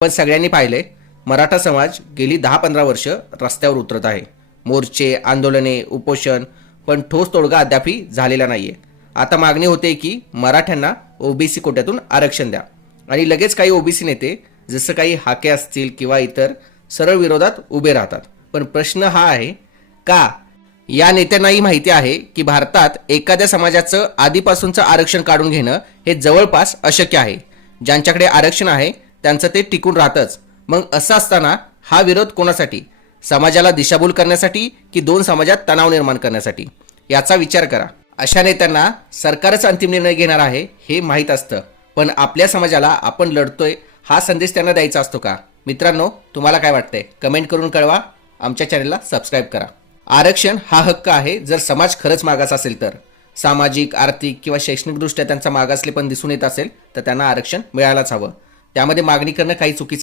पण सगळ्यांनी पाहिले मराठा समाज गेली दहा पंधरा वर्ष रस्त्यावर उतरत आहे. मोर्चे आंदोलने उपोषण पण ठोस तोडगा अद्यापही झालेला नाहीये. आता मागणी होते की मराठ्यांना ओबीसी कोट्यातून आरक्षण द्या. आणि लगेच काही ओबीसी नेते जसं काही हाके असतील किंवा इतर सरळ विरोधात उभे राहतात. पण प्रश्न हा आहे का या नेत्यांनाही माहिती आहे की भारतात एखाद्या समाजाचं आधीपासूनचं आरक्षण काढून घेणं हे जवळपास अशक्य आहे. ज्यांच्याकडे आरक्षण आहे त्यांचं ते टिकून राहतंच. मग असं असताना हा विरोध कोणासाठी? समाजाला दिशाभूल करण्यासाठी की दोन समाजात तणाव निर्माण करण्यासाठी? याचा विचार करा. अशा नेत्यांना सरकारच अंतिम निर्णय घेणार आहे हे माहीत असतं. पण आपल्या समाजाला आपण लढतोय हा संदेश त्यांना द्यायचा असतो का? मित्रांनो तुम्हाला काय वाटतंय? कमेंट करून कळवा. आमच्या चॅनलला सबस्क्राईब करा. आरक्षण हा हक्क आहे जर समाज खरंच मागास असेल तर. सामाजिक आर्थिक किंवा शैक्षणिकदृष्ट्या त्यांचा मागासले पण दिसून येत असेल तर त्यांना आरक्षण मिळायलाच हवं. त्यामध्ये मागणी करणं काही चुकीचं